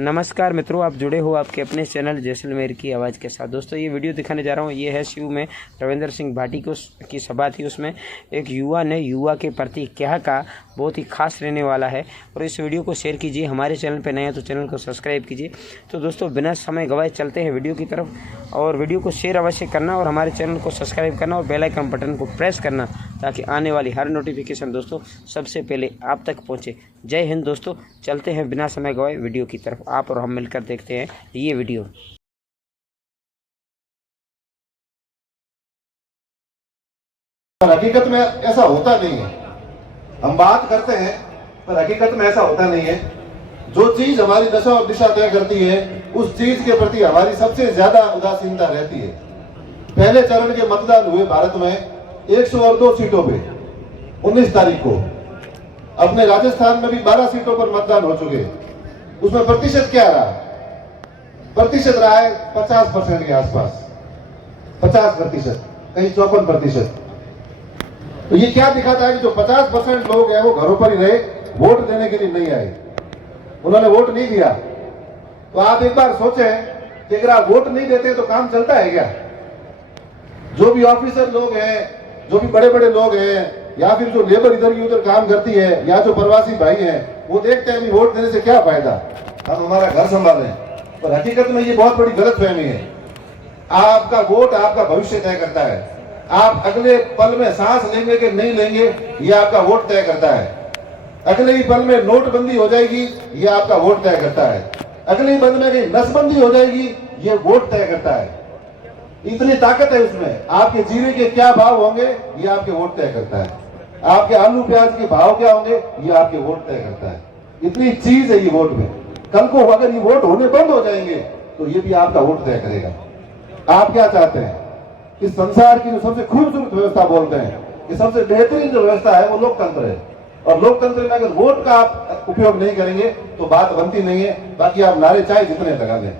नमस्कार मित्रों, आप जुड़े हो आपके अपने चैनल जैसलमेर की आवाज़ के साथ। दोस्तों ये वीडियो दिखाने जा रहा हूँ, ये है शिव में रविंद्र सिंह भाटी की सभा थी। उसमें एक युवा ने युवा के प्रति क्या कहा, बहुत ही खास रहने वाला है। और इस वीडियो को शेयर कीजिए, हमारे चैनल पर नए हैं तो चैनल को सब्सक्राइब कीजिए। तो दोस्तों बिना समय गवाए चलते हैं वीडियो की तरफ, और वीडियो को शेयर अवश्य करना और हमारे चैनल को सब्सक्राइब करना और बेल आइकन बटन को प्रेस करना, ताकि आने वाली हर नोटिफिकेशन दोस्तों सबसे पहले आप तक पहुँचे। जय हिंद दोस्तों, चलते हैं बिना समय गवाए वीडियो की तरफ। आप और हम मिलकर देखते हैं ये वीडियो। हकीकत में ऐसा होता नहीं है। हम बात करते हैं पर हकीकत में ऐसा होता नहीं है। जो चीज हमारी दशा और दिशा तय करती है, उस चीज के प्रति हमारी सबसे ज्यादा उदासीनता रहती है। पहले चरण के मतदान हुए भारत में 102 सीटों पे 19 तारीख को। अपने राजस्थान में भी 12 सीटों पर मतदान हो चुके। उसमें प्रतिशत क्या रहा? प्रतिशत रहा है 50% के आसपास, 50%, कहीं 54%। तो ये क्या दिखाता है कि जो 50% लोग हैं वो घरों पर ही रहे, वोट देने के लिए नहीं आए, उन्होंने वोट नहीं दिया। तो आप एक बार सोचें कि अगर आप वोट नहीं देते तो काम चलता है क्या? जो भी ऑफिसर लोग हैं, जो भी बड़े बड़े लोग हैं, या फिर जो लेबर इधर की उधर काम करती है, या जो प्रवासी भाई हैं, वो देखते हैं कि वोट देने से क्या फायदा, हम हमारा घर संभाल रहे हैं। पर हकीकत में ये बहुत बड़ी गलतफहमी है। आपका वोट आपका भविष्य तय करता है। आप अगले पल में सांस लेंगे कि नहीं लेंगे, ये आपका वोट तय करता है। अगले ही पल में नोटबंदी हो जाएगी, ये आपका वोट तय करता है। अगले ही पल में नसबंदी हो जाएगी, ये वोट तय करता है। इतनी ताकत है उसमें। आपके जीने के क्या भाव होंगे, ये आपके वोट तय करता है। आपके आलू प्याज के भाव क्या होंगे, ये आपके वोट तय करता है। इतनी चीज है ये वोट में। कल को अगर ये वोट होने बंद हो जाएंगे तो ये भी आपका वोट तय करेगा। आप क्या चाहते हैं? इस संसार की जो सबसे खूबसूरत व्यवस्था बोलते हैं, कि सबसे बेहतरीन जो व्यवस्था है वो लोकतंत्र है। और लोकतंत्र में अगर वोट का आप उपयोग नहीं करेंगे तो बात बनती नहीं है। बाकी आप नारे चाहे जितने लगा दें,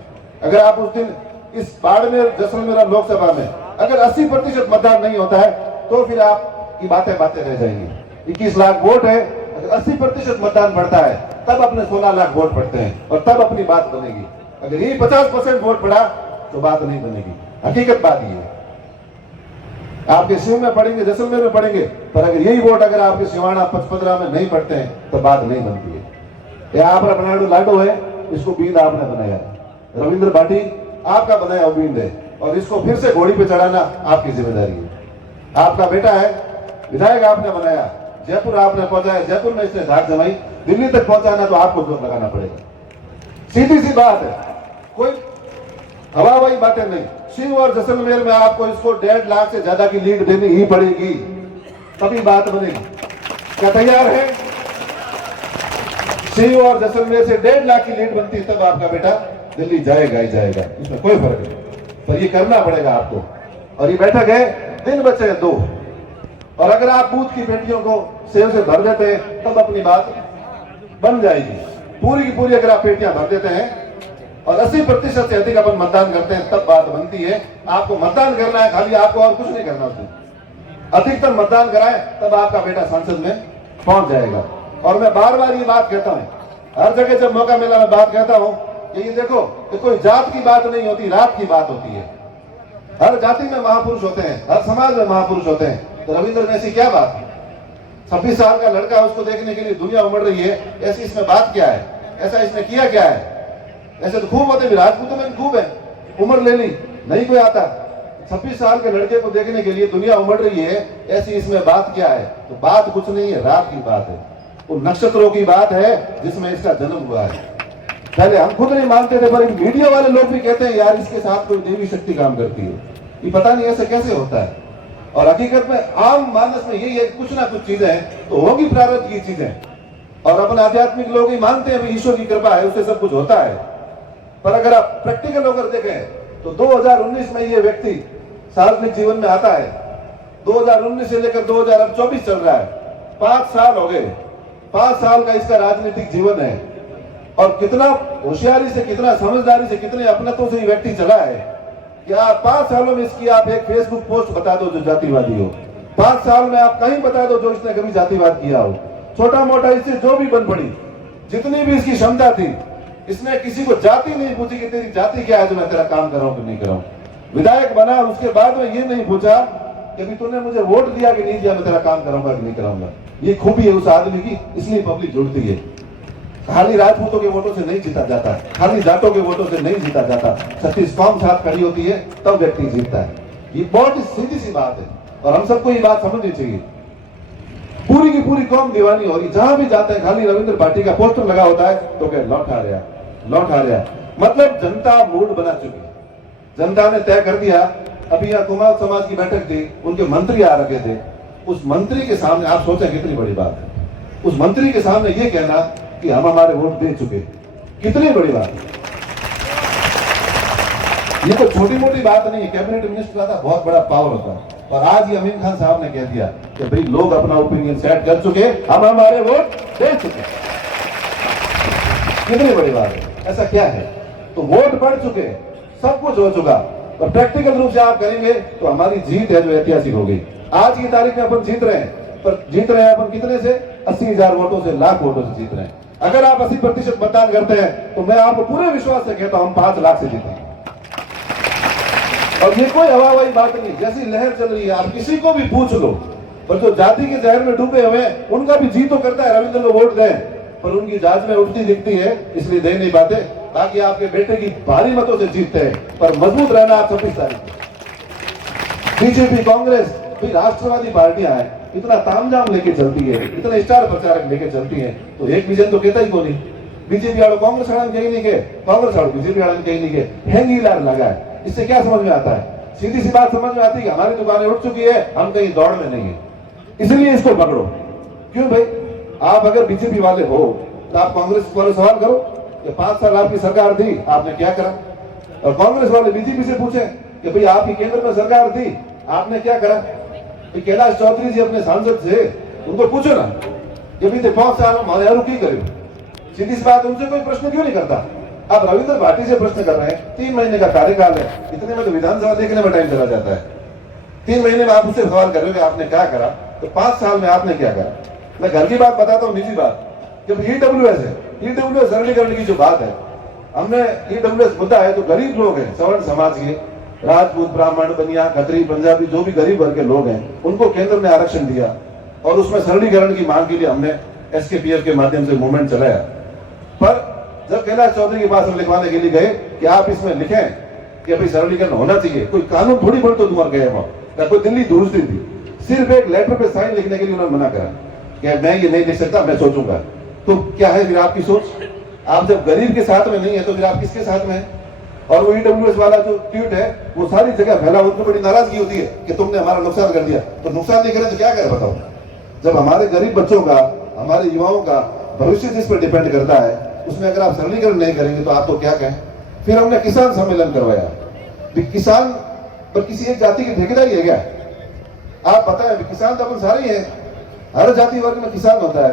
अगर आप उस दिन इस बाड़मेर जैसलमेर लोकसभा में अगर 80% मतदान नहीं होता है तो फिर आपकी बातें रह जाएंगी। 21 लाख वोट है, अगर 80% मतदान बढ़ता है तब अपने 16 लाख वोट पड़ते हैं, और तब अपनी बात बनेगी। अगर यही 50% वोट पड़ा तो बात नहीं बनेगी। हकीकत बात ये है। आपके शिव में पढ़ेंगे, जैसलमेर में पढ़ेंगे, पर अगर यही वोट अगर आपके सिवाना 55 में नहीं पड़ते हैं तो बात नहीं बनती है। ये आपका बनाया लाडो है, इसको बींद आपने बनाया। रविंद्र भाटी आपका बनाया बींद है, और इसको फिर से घोड़ी पे चढ़ाना आपकी जिम्मेदारी है। आपका बेटा है, विधायक आपने बनाया, जयपुर आपने पहुंचाया, जयपुर में इसने धाक जमाई, दिल्ली तक पहुंचाना तो आपको जोर लगाना पड़ेगा। सीधी सी बात है, कोई हवाई बातें नहीं। शिव और जैसलमेर में आपको इसको 1.5 लाख से ज्यादा की लीड देनी ही पड़ेगी, तभी बात बनेगी। क्या तैयार है? शिव और जैसलमेर से 1.5 लाख की लीड बनती तब आपका बेटा दिल्ली जाएगा ही जाएगा, इसमें कोई फर्क नहीं। पर ये करना पड़ेगा आपको। और ये बैठक है, दिन बचे हैं 2, और अगर आप बूथ की पेटियों को सेव से भर देते हैं तब अपनी बात बन जाएगी। पूरी की पूरी अगर आप पेटियां भर देते हैं और 80% से अधिक अपन मतदान करते हैं तब बात बनती है। आपको मतदान करना है, खाली आपको, और कुछ नहीं करना उसमें। अधिकतम मतदान कराएं तब आपका बेटा संसद में पहुंच जाएगा। और मैं बार बार ये बात कहता हूं, हर जगह जब मौका मिला मैं बात कहता हूं कि ये देखो कि कोई जात की बात नहीं होती, रात की बात होती है। हर जाति में महापुरुष होते हैं, हर समाज में महापुरुष होते हैं। तो रविंद्र में ऐसी क्या बात है? 26 साल का लड़का, उसको देखने के लिए दुनिया उमड़ रही है, ऐसी इसमें बात क्या है? ऐसा इसने किया क्या है? ऐसे तो खूब होते, राजपूतों में खूब है, उम्र ले ली, नहीं कोई आता। 26 साल के लड़के को देखने के लिए दुनिया उमड़ रही है, ऐसी इसमें बात क्या है? तो बात कुछ नहीं है, रात की बात है, वो नक्षत्रों की बात है जिसमें इसका जन्म हुआ है। पहले हम खुद नहीं मानते थे, पर मीडिया वाले लोग भी कहते हैं यार इसके साथ कोई देवी शक्ति काम करती है। ये पता नहीं ऐसे कैसे होता है। और हकीकत में आम मानस में यही है, कुछ ना कुछ चीजें तो होगी, प्रारब्ध की चीजें। और अपन आध्यात्मिक लोग ही मानते हैं ईश्वर की कृपा है, उससे सब कुछ होता है। पर अगर आप प्रैक्टिकल होकर देखें तो 2019 में ये व्यक्ति सार्वजनिक जीवन में आता है। 2019 से लेकर 2024 चल रहा है, 5 साल हो गए। 5 साल का इसका राजनीतिक जीवन है, और कितना होशियारी से, कितना समझदारी से, कितने अपनत्व से ये व्यक्ति चला है। क्या 5 सालों में इसकी आप एक फेसबुक पोस्ट बता दो जो जातिवादी हो? 5 साल में आप कहीं बता दो जो इसने कभी जातिवाद किया हो? छोटा मोटा इससे जो भी बन पड़ी, जितनी भी इसकी क्षमता थी, इसने किसी को जाति नहीं पूछी कि तेरी जाति क्या है जो मैं तेरा काम कर रहा हूं कि नहीं कर रहा हूं। विधायक बना और उसके बाद में ये नहीं पूछा कि अभी तूने मुझे वोट दिया कि नहीं दिया, मैं तेरा काम कराऊंगा कि नहीं कराऊंगा। ये खूबी है उस आदमी की, इसलिए पब्लिक जुड़ती है। खाली राजपूतों के वोटों से नहीं जीता जाता, खाली जाटों के वोटों से नहीं जीता जाता। 36 कौम साथ खड़ी होती है तब व्यक्ति जीतता है। ये बहुत ही सीधी सी बात है और हम सबको ये बात समझनी चाहिए। पूरी की पूरी कौम दीवानी हो रही, जहां भी जाते हैं खाली रविंद्र भाटी का पोस्टर लगा होता है तो क्या लौट आ रहा, लौट आ रहा। मतलब जनता मूड बना चुकी है, जनता ने तय कर दिया। अभी यहाँ कुमार समाज की बैठक थी, उनके मंत्री आ रखे थे। उस मंत्री के सामने आप सोचें कितनी बड़ी बात है, उस मंत्री के सामने ये कहना कि हम हमारे वोट दे चुके, कितनी बड़ी बात है। ये तो छोटी मोटी बात नहीं है। कैबिनेट मिनिस्टर का बहुत बड़ा पावर होता है। और आज ये अमीन खान साहब ने कह दिया कि भाई लोग अपना ओपिनियन सेट कर चुके, हम हमारे वोट दे चुके, कितनी बड़ी बात है। ऐसा क्या है, तो वोट बढ़ चुके, सब कुछ हो चुका और प्रैक्टिकल रूप से आप करेंगे तो हमारी जीत है जो ऐतिहासिक हो गई। आज की तारीख में अपन जीत रहे हैं, पर जीत रहे हैं अपन कितने से? 80,000 वोटों से, लाख वोटों से जीत रहे हैं। अगर आप 80% मतदान करते हैं तो मैं आपको पूरे विश्वास से कहता हूं हम 5 लाख से जीतेंगे। और ये कोई हवाई बात नहीं, जैसी लहर चल रही है आप किसी को भी पूछ लो, पर जो जाति के जहर में डूबे हुए उनका भी जी तो करता है रविंद्र को वोट दें, पर उनकी जांच में उठती दिखती है इसलिए दे नहीं पाते। बाकी आपके बेटे की भारी मतों से जीतते हैं, पर मजबूत रहना आप 26 तारीख। बीजेपी, कांग्रेस, भी राष्ट्रवादी पार्टियां हैं, इतना तामझाम लेके चलती है, इतना स्टार प्रचारक लेके चलती है, तो एक विजन तो कहता ही को नहीं। बीजेपी वालों कांग्रेस वालों कहीं नहीं के, कांग्रेस वालों बीजेपी वालों कहीं नहीं के, हैंगीलार लगा है। इससे क्या समझ में आता है? सीधी सी बात समझ में आती है कि हमारी दुकानें उठ चुकी है, हम कहीं दौड़ में नहीं है, इसलिए इसको पकड़ो। क्यों भाई, आप अगर बीजेपी वाले हो तो आप कांग्रेस वाले सवाल करो कि 5 साल आपकी सरकार थी, आपने क्या करा? और कांग्रेस वाले बीजेपी से पूछे कि भाई आपकी केंद्र में सरकार थी, आपने क्या करा? कैलाश चौधरी जी अपने सांसद से उनको पूछो ना कि बीते 5 साल में हमारे की करे। सीधी सी बात, उनसे कोई प्रश्न क्यों नहीं करता? आप रविंद्र भाटी से प्रश्न कर रहे हैं, 3 महीने का कार्यकाल है, इतने में तो विधानसभा देखने में टाइम चला जाता है। 3 महीने में आप उससे सवाल कर रहे हो कि आपने क्या करा, तो 5 साल में आपने क्या करा? मैं घर की बात बताता हूँ, निजी बात। जब ईडब्ल्यूएस है, ईडब्ल्यूएस सरलीकरण की जो बात है, हमने ईडब्ल्यूएस मुद्दा है तो गरीब लोग हैं, सवर्ण समाज के, राजपूत, ब्राह्मण, बनिया, खत्री, पंजाबी, जो भी गरीब वर्ग के लोग हैं, उनको केंद्र ने आरक्षण दिया और उसमें सरलीकरण की मांग के लिए हमने एसकेपीएफ के माध्यम से मूवमेंट चलाया। पर जब कैलाश चौधरी के पास हम लिखवाने के लिए गए कि आप इसमें लिखें कि भाई सरलीकरण होना चाहिए, कोई कानून थोड़ी बोल तो तुम्हारे गए वहां, कोई दिल्ली दूसरी थी, सिर्फ एक लेटर पे साइन लिखने के लिए उन्होंने मना करा कि मैं ये नहीं लिख सकता, मैं सोचूंगा। तो क्या है फिर आपकी सोच? आप जब गरीब के साथ में नहीं है तो फिर आप किसके साथ में है? और वो ईडब्ल्यूएस वाला जो ट्वीट है वो सारी जगह फैला, उनको बड़ी नाराजगी होती है कि तुमने हमारा नुकसान कर दिया। तो नुकसान नहीं करे तो क्या करे बताओ? जब हमारे गरीब बच्चों का, हमारे युवाओं का भविष्य जिस पर डिपेंड करता है, उसमें अगर आप सरलीकरण नहीं करेंगे तो आप तो क्या कहें? फिर हमने किसान सम्मेलन करवाया। किसान पर किसी एक जाति की ठेकेदारी है क्या? आप बताएं, किसान तो अपन सारे ही हैं, हर जाति वर्ग में किसान होता है।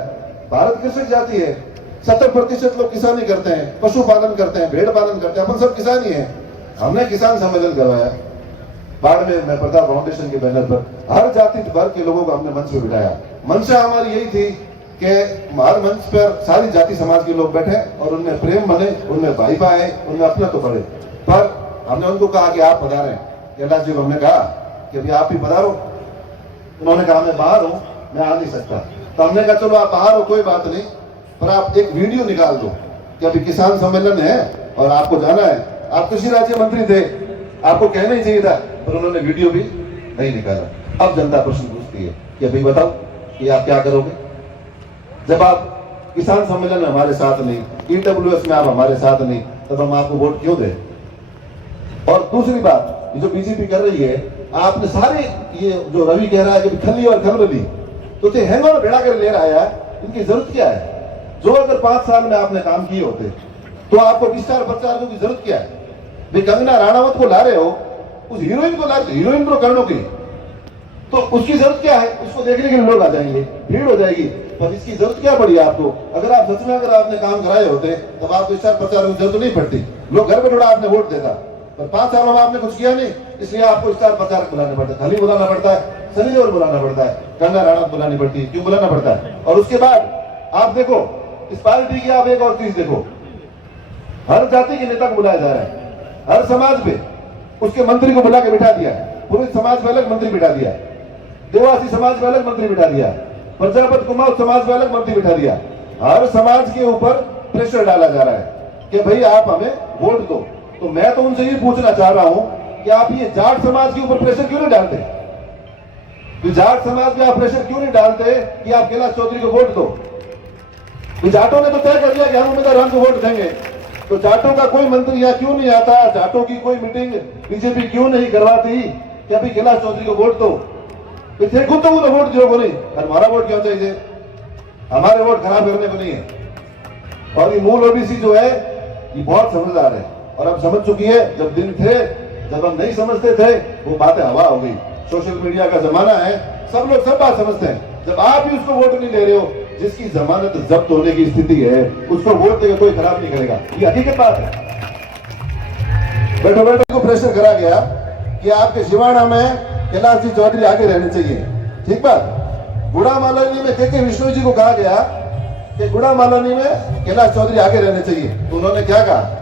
भारत कृषक जाति है, 70% लोग किसानी करते हैं, पशुपालन करते हैं, भेड़ पालन करते हैं, अपन सब किसान ही हैं। हमने किसान सम्मेलन करवाया बाड़मेर में प्रताप फाउंडेशन के बैनर पर, हर जाति वर्ग के लोगों को हमने मंच पर बिठाया। मंशा हमारी यही थी कि हर मंच पर सारी जाति समाज के लोग बैठे और उनमें प्रेम बने, उनमें भाई आए, उनमें अपना तो बढ़े। पर हमने उनको कहा कि आप पधारें। कैलाश जी को हमने कहा कि अभी आप ही पधारो। उन्होंने कहा मैं बाहर हूं, मैं आ नहीं सकता। तो हमने कहा चलो आप बाहर हो कोई बात नहीं, पर आप एक वीडियो निकाल दो कि अभी किसान सम्मेलन है और आपको जाना है। आप कृषि राज्य मंत्री थे, आपको कहना ही चाहिए था, पर उन्होंने वीडियो भी नहीं निकाला। अब जनता प्रश्न पूछती है कि अभी बताओ कि आप क्या करोगे जब आप किसान सम्मेलन में हमारे साथ नहीं, ईडब्ल्यूएस में आप हमारे साथ नहीं, तब हम आपको वोट क्यों दें? और दूसरी बात, जो बीजेपी कर रही है, आपने सारे ये जो रवि कह रहा है कि खली और खलबली, तो हैंगर भेड़ा कर ले रहा है, इनकी जरूरत क्या है? जो अगर 5 साल में आपने काम किए होते तो आपको स्टार प्रचारकों की जरूरत क्या है? वे कंगना राणावत को ला रहे हो, उस हीरोइन को ला रहे, हीरोइन को करने की, तो उसकी जरूरत क्या है? उसको देखने के लिए लोग आ जाएंगे, भीड़ हो जाएगी, पर इसकी जरूरत क्या पड़ी आपको? अगर आप सच में अगर आपने काम कराए होते तब आपको स्टार प्रचारकों की जरूरत नहीं पड़ती, लोग घर पे थोड़ा आपने वोट देता। पर 5 सालों में आपने कुछ किया नहीं, इसलिए आपको स्टार प्रचारक बुलाने पड़ता है, खली बुलाना पड़ता है, सनी देओल बुलाना पड़ता है, कंगना राणावत बुलानी पड़ती है। क्यों बुलाना पड़ता है? और उसके बाद आप देखो इस पार्टी की, आप एक और चीज देखो, हर जाति के नेता को बुलाया जा रहा है, हर समाज पे उसके मंत्री को बुला के बिठा दिया है, पुरोहित समाज में अलग मंत्री बिठा दिया, देवासी समाज में अलग मंत्री बिठा दिया, प्रजापति कुमार समाज में अलग मंत्री बिठा दिया। हर समाज के ऊपर प्रेशर डाला जा रहा है कि भाई आप हमें वोट दो। तो मैं तो उनसे ये पूछना चाह रहा हूं कि आप ये जाट समाज के ऊपर प्रेशर क्यों नहीं डालते? कि जाट समाज में आप प्रेशर क्यों नहीं डालते कि आप कैलाश चौधरी को वोट दो? कि जाटों ने तो तय कर लिया कि हम उम्मीदवार हमको वोट देंगे, तो जाटों का कोई मंत्री यहाँ क्यों नहीं आता? जाटों की कोई मीटिंग बीजेपी क्यों नहीं करवाती कि अभी कैलाश चौधरी को वोट दो? खुद तो उन्हें वोट दियो बोले, हमारा वोट क्यों चाहिए? हमारे वोट खराब करने को नहीं है। और ये मूल ओबीसी जो है ये बहुत समझदार है और अब समझ चुकी है। जब दिन थे जब हम नहीं समझते थे वो बातें हवा हो गई। सोशल मीडिया का जमाना है, सब लोग सब बात समझते हैं। जब आप भी उसको वोट नहीं ले रहे हो, जिसकी जमानत जब्त होने की स्थिति है, उसको वोट देकर कोई खराब नहीं करेगा, ये हकीकत बात है। बैठो बैठो को प्रेशर करा गया कि आपके शिवाना में कैलाश जी चौधरी आगे रहने चाहिए, ठीक बात। गुड़ा मालानी में के विष्णु जी को कहा गया कि गुड़ा मालानी में कैलाश चौधरी आगे रहने चाहिए, तो उन्होंने क्या कहा?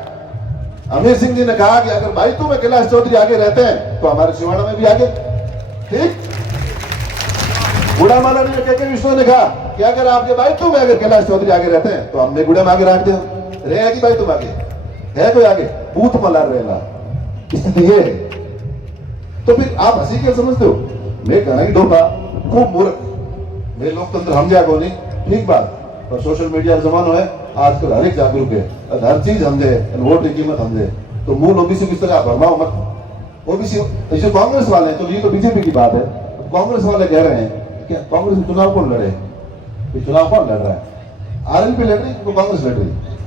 अमीर सिंह जी ने कहा कि अगर बाइतू में कैलाश चौधरी आगे रहते हैं तो हमारे शिवाना में भी आगे, ठीक। गुड़ा मालानी में के विष्णु ने कहा कि अगर आपके बाइतू में अगर कैलाश चौधरी आगे रहते हैं तो हमने गुड़ा में आगे रख दिया। रहेगी बाइतू में आगे है कोई आगे? बूथ मलार रहेगा, स्थिति ये है। तो फिर आप हंसी क्या समझते हो? मैं कहना ही धोखा, खूब मूर्ख, मैं लोकतंत्र हम जाए को नहीं, ठीक बात। और सोशल मीडिया का जमाना है, आजकल हर एक जागरूक है, हर चीज समझे, वोट की कीमत समझे। तो मूल ओबीसी किस तरह भरमाओ मत। ओबीसी जैसे कांग्रेस वाले हैं, तो ये तो बीजेपी की बात है। कांग्रेस वाले कह रहे हैं कि कांग्रेस में चुनाव कौन लड़े? चुनाव कौन लड़ रहा है? आरएलपी लड़ रही है, कांग्रेस लड़ रही है।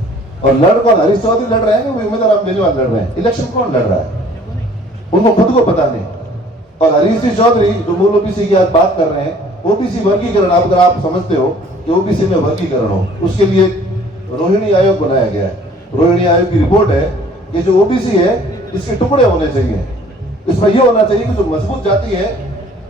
और लड़ कौन? हरीश चौधरी लड़ रहे हैं, उम्मीदवार राम बेनीवाल लड़ रहे हैं। इलेक्शन कौन लड़ रहा है उनको खुद को पता नहीं। और हरीश जी चौधरी जो मूल ओबीसी की आज बात कर रहे हैं, ओबीसी वर्गीकरण, अगर आप समझते हो कि ओबीसी में वर्गीकरण हो, उसके लिए रोहिणी आयोग बनाया गया है। रोहिणी आयोग की रिपोर्ट है कि जो ओबीसी है इसके टुकड़े होने चाहिए। इसमें यह होना चाहिए कि जो मजबूत जाति है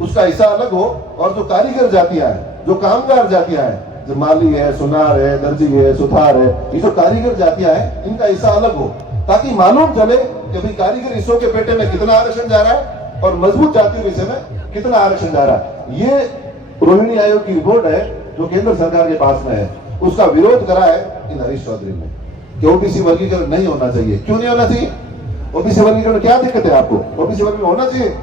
उसका हिस्सा अलग हो, और जो कारीगर जातियां हैं, जो कामगार जातियां हैं, जो माली है, सुनार है, दर्जी है, सुथार है, ये जो कारीगर जातियां हैं इनका हिस्सा अलग हो, ताकि मालूम चले कि भाई कारीगर हिस्सों के पेटे में कितना आरक्षण जा रहा है और मजबूत जातियों के हिस्से में कितना आरक्षण जा रहा है। ये रोहिणी आयोग की रिपोर्ट है जो केंद्र सरकार के पास में है। उसका विरोध करा है इन हरीश चौधरी ने कि ओबीसी वर्गीकरण नहीं होना चाहिए। क्यों नहीं होना चाहिए? ओबीसी वर्गीकरण क्या दिक्कत है आपको? ओबीसी वर्गीकरण होना चाहिए।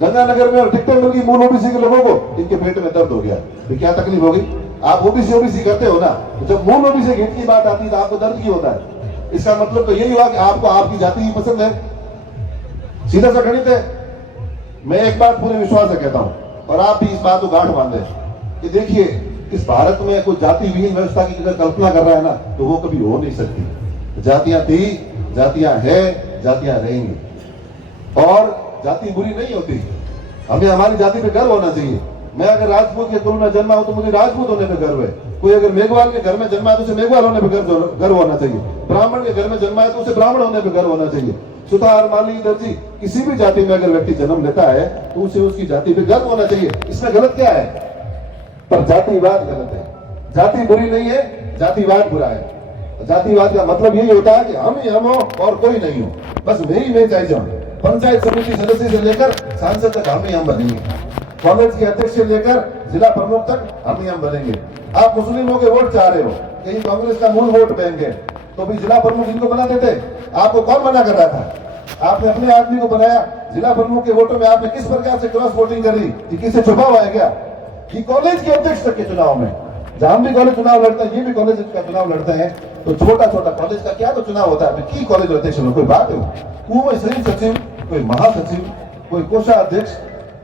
गंगानगर में और टिकटॉक की मूल ओबीसी के लोगों को इनके पेट में दर्द हो गया, तो क्या तकलीफ होगी? आप ओबीसी करते हो ना, तो जब मूल ओबीसी हित की बात आती है तो आपको दर्द क्यों होता है? इसका मतलब तो यही हुआ कि आपको आपकी जाति ही पसंद है। सीधा सा गणित है। मैं एक बात पूरे विश्वास से कहता हूं और आप भी इस बात को गांठ बांधे कि देखिए, इस भारत में कोई जाति विहीन व्यवस्था की अगर कल्पना कर रहा है ना, तो वो कभी हो नहीं सकती। जातियां थी, जातियां है, जातियां रहेंगी, और जाति बुरी नहीं होती। हमें हमारी जाति पे गर्व होना चाहिए। मैं अगर राजपूत के कुल में जन्मा हूं तो मुझे राजपूत होने पे गर्व है। कोई अगर मेघवाल के घर में जन्मा है तो उसे मेघवाल होने पे गर्व होना चाहिए। ब्राह्मण के घर में जन्मा है तो उसे ब्राह्मण होने पे गर्व होना चाहिए। सुतार, माली, दर्जी, किसी भी जाति में अगर व्यक्ति जन्म लेता है तो उसे उसकी जाति पे गर्व होना चाहिए। इसमें गलत क्या है? पर जातिवाद गलत है। जाति बुरी नहीं है, जातिवाद बुरा है। जातिवाद का मतलब यही होता है कि हम ही हम हो और कोई नहीं हो, बस मैं चाहे जाऊं। पंचायत समिति सदस्य से लेकर सांसद तक हम ही हम बनेंगे, कॉलेज के अध्यक्ष से लेकर जिला प्रमुख तक हम ही हम बनेंगे। आप मुस्लिमों के वोट चाह रहे हो, कहीं कांग्रेस का मूल वोट बैंक है, तो भी जिला प्रमुख इनको बना देते। आपको कौन मना कर रहा था? आपने अपने आदमी को बनाया। जिला प्रमुख के वोटों में आपने किस प्रकार से क्रॉस वोटिंग कर ली? किससे छुपा हुआ है क्या? कि कॉलेज के अध्यक्ष तक के चुनाव में, जहां भी कॉलेज चुनाव लड़ते हैं, ये भी कॉलेज का चुनाव लड़ते हैं, तो छोटा छोटा कॉलेज का क्या तो चुनाव होता है, की कॉलेज अध्यक्ष कोई बात है? कोई संयुक्त सचिव, कोई महासचिव, कोई कोषाध्यक्ष,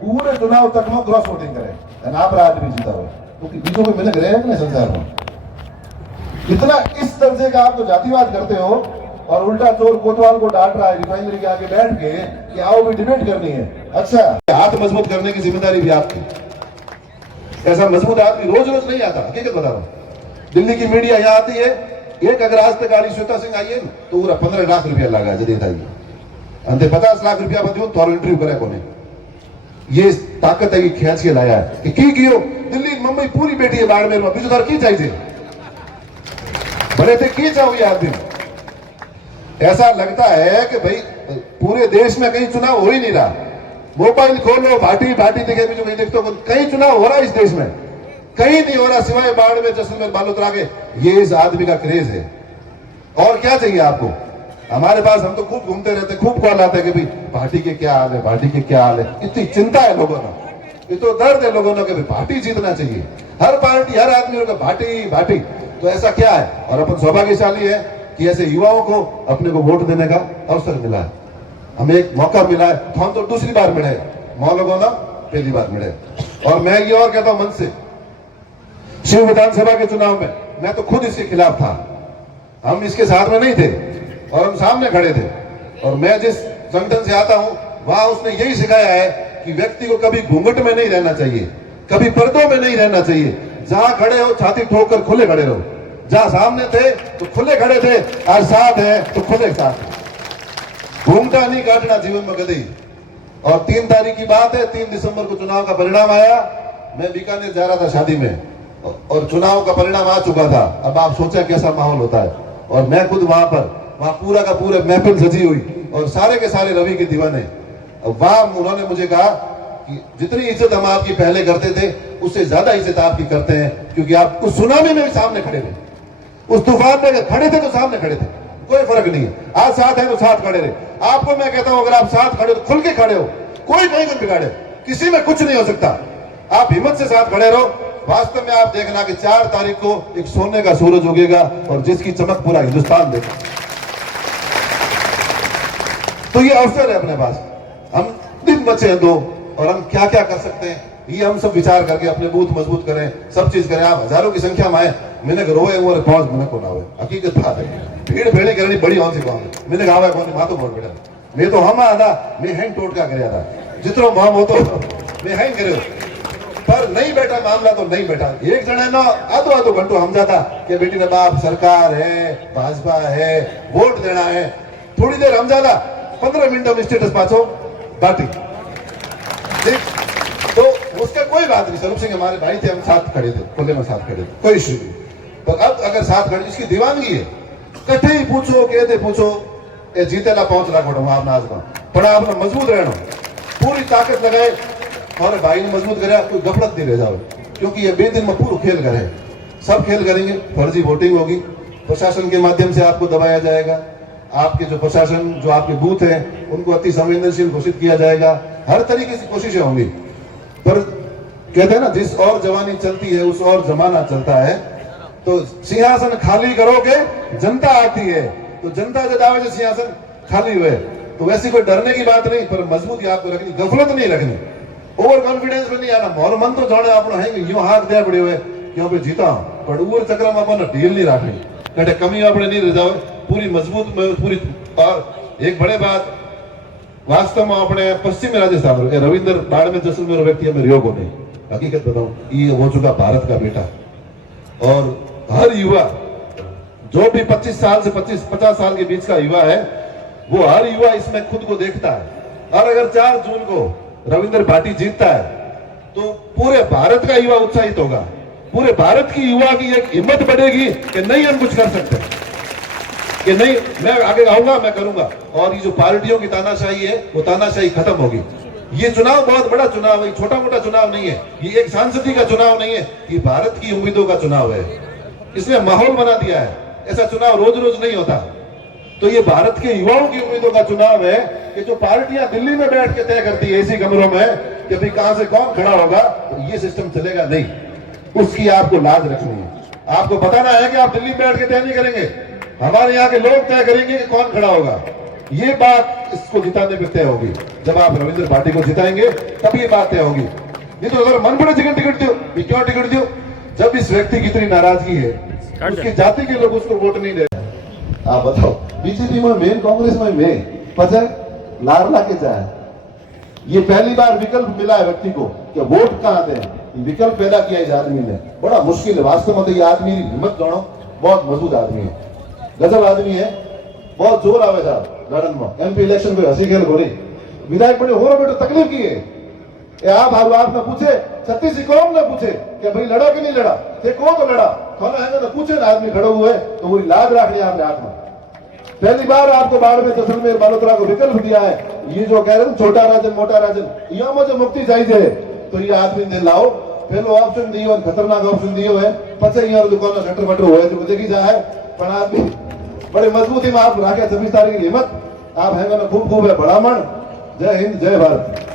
पूरे चुनाव तक में क्रॉस वोटिंग करे, आप आदमी जीता हो, क्योंकि बीजों को मैंने करे हैं संसार में। इतना इस दर्जे का आप तो जातिवाद करते हो, और उल्टा चोर कोतवाल को डांट रहा है रिफाइनरी के आगे बैठ के कि आओ भी डिबेट करनी है। अच्छा, हाथ मजबूत करने की जिम्मेदारी भी आपकी। ऐसा मजबूत आदमी रोज रोज नहीं आता, हकीकत बता रहा हूं। दिल्ली की मीडिया यहाँ आती है, एक अगर आज तक गाड़ी श्वेता सिंह आई है तो पूरा 15 लाख रुपया लगा जदीद आई, अंदर 50 लाख रुपया बदो थोड़ा इंटरव्यू करे कोने। ये ताकत है कि खींच के लाया है कि की कियो दिल्ली मुंबई पूरी बैठी है बाड़मेर में, बीजो की चाहिए बड़े थे की चाहो ये आदमी। ऐसा लगता है कि भाई पूरे देश में कहीं चुनाव हो ही नहीं रहा। मोबाइल खोलो, भाटी भाटी दिखे भी जो कहीं देखते हो, कहीं चुनाव हो रहा है इस देश में? कहीं नहीं हो रहा, सिवाय बाड़मेर, जैसलमेर, बालोतरा के। ये इस आदमी का क्रेज है। और क्या चाहिए आपको? हमारे पास हम तो खूब घूमते रहते, खूब कॉल आते हैं कि भाई पार्टी के क्या हाल है, पार्टी के क्या हाल है। इतनी चिंता है लोगों को, इतना दर्द है लोगों को कि पार्टी जीतना चाहिए। हर पार्टी, हर आदमी को पार्टी पार्टी। तो ऐसा क्या है? और अपन सौभाग्यशाली है कि ऐसे युवाओं को अपने को वोट देने का अवसर मिला है, हमें एक मौका मिला है। तो हम तो दूसरी बार मिले, लोगों ना पहली बार मिले। और मैं ये और कहता हूं मन से, शिव विधानसभा के चुनाव में मैं तो खुद इसके खिलाफ था, हम इसके साथ में नहीं थे और हम सामने खड़े थे। और मैं जिस संगठन से आता हूं वहां उसने यही सिखाया है कि व्यक्ति को कभी घूंघट में नहीं रहना चाहिए, कभी पर्दों में नहीं रहना चाहिए। जहां खड़े हो छाती ठोक कर खुले खड़े रहो। जहां सामने थे तो खुले खड़े थे, आज साथ है तो खुले साथ। घूमटा नहीं काटना जीवन में कभी। और 3 तारीख की बात है, 3 दिसंबर को चुनाव का परिणाम आया। मैं बीकानेर जा रहा था शादी में और चुनाव का परिणाम आ चुका था। अब आप सोचा कैसा माहौल होता है। और मैं खुद वहां पूरा का पूरा महफिल सजी हुई और सारे के सारे रवि के दीवाने। वहां उन्होंने मुझे कहा कि जितनी इज्जत हम आपकी पहले करते थे उससे ज्यादा इज्जत आपकी करते हैं, क्योंकि आप उस सुनामी में भी सामने खड़े थे, उस तूफान में खड़े थे तो सामने खड़े थे। कोई फर्क नहीं है, आज साथ है तो साथ खड़े रहे। आपको मैं कहता हूं अगर आप साथ खड़े हो तो खुल के खड़े हो, कोई कहीं को बिगाड़े, किसी में कुछ नहीं हो सकता। आप हिम्मत से साथ खड़े रहो। वास्तव में आप देखना कि 4 तारीख को एक सोने का सूरज उगेगा और जिसकी चमक पूरा हिंदुस्तान देगा। तो ये अवसर है अपने पास, हम दिन बचे हैं 2 और हम क्या क्या कर सकते हैं ये हम सब विचार करके अपने बूथ मजबूत करें, सब चीज करें। आप हजारों की संख्या में आए, मैंने रोए वो पहुंच मैंने को ना हुए, हकीकत बात है। भीड़ भेड़े करनी बड़ी कौन सी कौन मैंने कहा कौन मातो बहुत बेटा मैं तो हम आधा मैं हैंग टोट का कर था जितनो माम हो तो मैं हैंग करे, पर नहीं बैठा मामला तो नहीं बैठा। एक जने ना आधो घंटो हम जाता कि बेटी ने बाप सरकार है, भाजपा है, वोट देना है। थोड़ी देर हम जाता, 15 मिनट में स्टेटस पाछो बाटी। तो उसका कोई बात नहीं, स्वरूप सिंह हमारे भाई थे, हम साथ खड़े थे, खुले में साथ खड़े थे, कोई इश्यू नहीं। पर अब अगर साथ खड़े, इसकी दीवानगी है, कट्ठे ही पूछो कहते पूछो ए जीतेला 5 लाख वोट आप नाज में पर आपने मजबूत रहना, पूरी ताकत लगाए। और भाई ने मजबूत कराया, कोई गफलत नहीं रह जाओ, क्योंकि ये 2 दिन में पूरा खेल करे, सब खेल करेंगे। फर्जी वोटिंग होगी, प्रशासन के माध्यम से आपको दबाया जाएगा। आपके जो प्रशासन, जो आपके बूथ हैं उनको अति संवेदनशील घोषित किया जाएगा। हर तरीके से कोशिशें होंगी। पर कहते हैं ना, जिस और जवानी चलती है उस और जमाना चलता है। तो सिंहासन खाली करोगे जनता आती है, तो जनता जब आवे जो सिंहासन खाली हुए, तो वैसी कोई डरने की बात नहीं, पर मजबूती आपको रखनी, गफलत नहीं रखनी, ओवर कॉन्फिडेंस में नहीं आना। मोर मन तो जाने अपना है कि यूं हाथ दे पड़े हुए क्यों पे जीता, पर ऊपर चक्र में अपन ढील नहीं रखनी, कटे कमी अपने नहीं रह जाओ, पूरी मजबूत पूरी। और एक बड़े बात, वास्तव में अपने पश्चिमी राजस्थान रविंद्र बाड़मेर जैसलमेर व्यक्ति हमें रियो को नहीं, हकीकत बताऊं, ये हो चुका भारत का बेटा। और हर युवा जो भी 25 साल से 50 साल के बीच का युवा है, वो हर युवा इसमें खुद को देखता है। और अगर 4 जून को रविंद्र भाटी जीतता है तो पूरे भारत का युवा उत्साहित होगा, पूरे भारत की युवा की एक हिम्मत बढ़ेगी कि नहीं हम कुछ कर सकते, कि नहीं मैं आगे आऊंगा, मैं करूंगा। और ये जो पार्टियों की तानाशाही है वो तानाशाही खत्म होगी। ये चुनाव बहुत बड़ा चुनाव है, छोटा मोटा चुनाव नहीं है, ये एक सांसदी का चुनाव नहीं है, ये भारत की उम्मीदों का चुनाव है। इसने माहौल बना दिया है, ऐसा चुनाव रोज रोज नहीं होता। तो ये भारत के युवाओं की उम्मीदों का चुनाव है कि जो पार्टियां दिल्ली में बैठ के तय करती है इसी कमरों में कि भाई कहां से कौन खड़ा होगा, तो ये सिस्टम चलेगा नहीं। उसकी आपको लाज रखनी है, आपको बताना है कि आप दिल्ली में बैठ के तय नहीं करेंगे, हमारे यहाँ के लोग तय करेंगे कि कौन खड़ा होगा। ये बात इसको जिताने पर तय होगी, जब आप रविंद्र भाटी को जिताएंगे तब ये बात तय होगी। नहीं तो अगर मन पड़े टिकट दो, क्यों टिकट दो, जब इस व्यक्ति की इतनी नाराजगी है, उसकी जाति के लोग उसको वोट नहीं दे रहे। आप बताओ, बीजेपी में मेन, कांग्रेस में मैं पता लारला के जाए, ये पहली बार विकल्प मिला है व्यक्ति को कि वोट कहां दें, विकल्प पैदा किया इस आदमी ने। बड़ा मुश्किल है वास्तव में, तो ये आदमी हिम्मत जानो, बहुत मजबूत आदमी है, गजब आदमी है, बहुत जोर आवे साहब लड़न में। एमपी इलेक्शन पे हंसी खेल हो रही, विधायक बड़े हो रहे बेटो तकलीफ की है। आप ने पूछे, छत्तीस कौन ने पूछे कि भाई लड़ा कि नहीं लड़ा, थे कौन तो लड़ा, खाना है ना पूछे ना आदमी खड़े हुए, तो वो लाज रख लिया आपने हाथ में। पहली बार आपको बाढ़ में जैसलमेर बालोतरा को विकल्प दिया है। ये जो कह रहे हैं छोटा राजन मोटा राजन, यहाँ मुझे मुक्ति चाहिए तो ये आदमी ने लाओ पहलो ऑप्शन दियो और खतरनाक ऑप्शन दियो है। पचे यहाँ दुकान शटर वटर हुए जो देखी जा है पर आदमी बड़े मजबूती में आप राखे 26 तारीख की हिम्मत आप है खूब खूब है बड़ा मन। जय हिंद जय भारत।